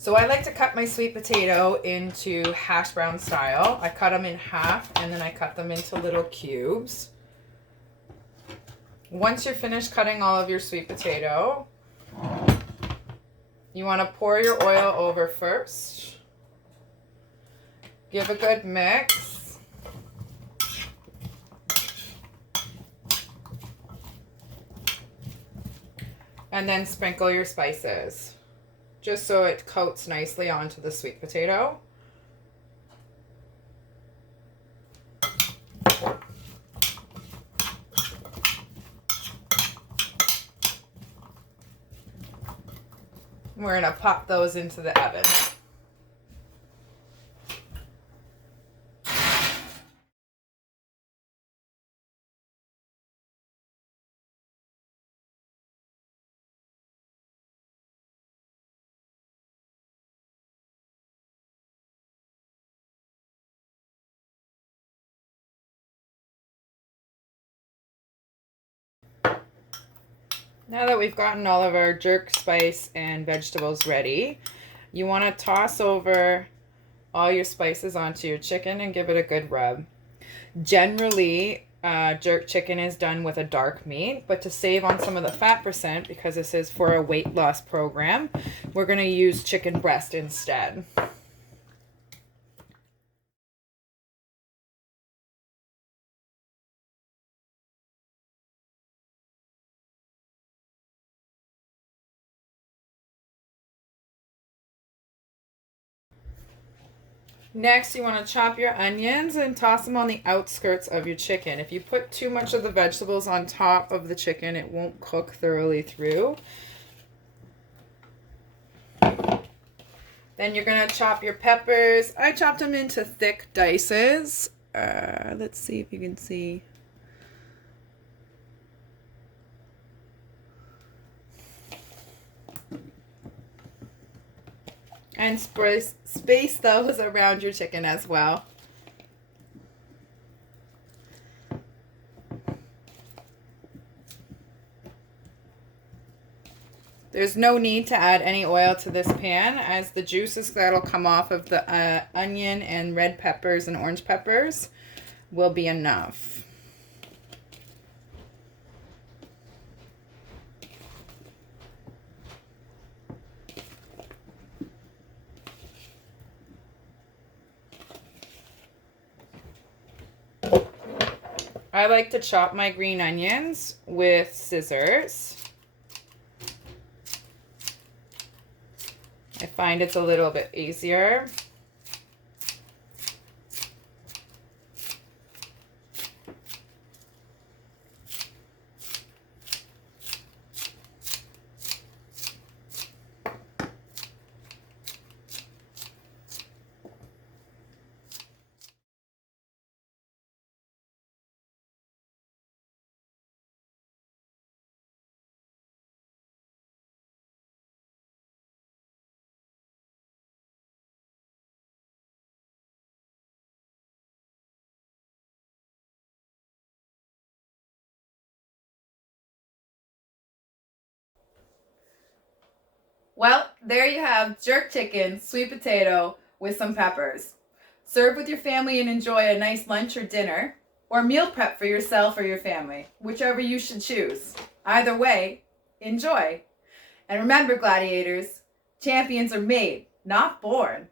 So I like to cut my sweet potato into hash brown style. I cut them in half and then I cut them into little cubes. Once you're finished cutting all of your sweet potato, you want to pour your oil over first. Give a good mix. And then sprinkle your spices, just so it coats nicely onto the sweet potato. We're going to pop those into the oven. Now that we've gotten all of our jerk spice and vegetables ready, you want to toss over all your spices onto your chicken and give it a good rub. Generally, jerk chicken is done with a dark meat, but to save on some of the fat percent, because this is for a weight loss program, we're going to use chicken breast instead. Next, you want to chop your onions and toss them on the outskirts of your chicken. If you put too much of the vegetables on top of the chicken, it won't cook thoroughly through. Then you're going to chop your peppers. I chopped them into thick dices. Let's see if you can see. And space those around your chicken as well. There's no need to add any oil to this pan, as the juices that'll come off of the onion and red peppers and orange peppers will be enough. I like to chop my green onions with scissors. I find it's a little bit easier. Well, there you have jerk chicken, sweet potato with some peppers. Serve with your family and enjoy a nice lunch or dinner, or meal prep for yourself or your family, whichever you should choose. Either way, enjoy. And remember, gladiators, champions are made, not born.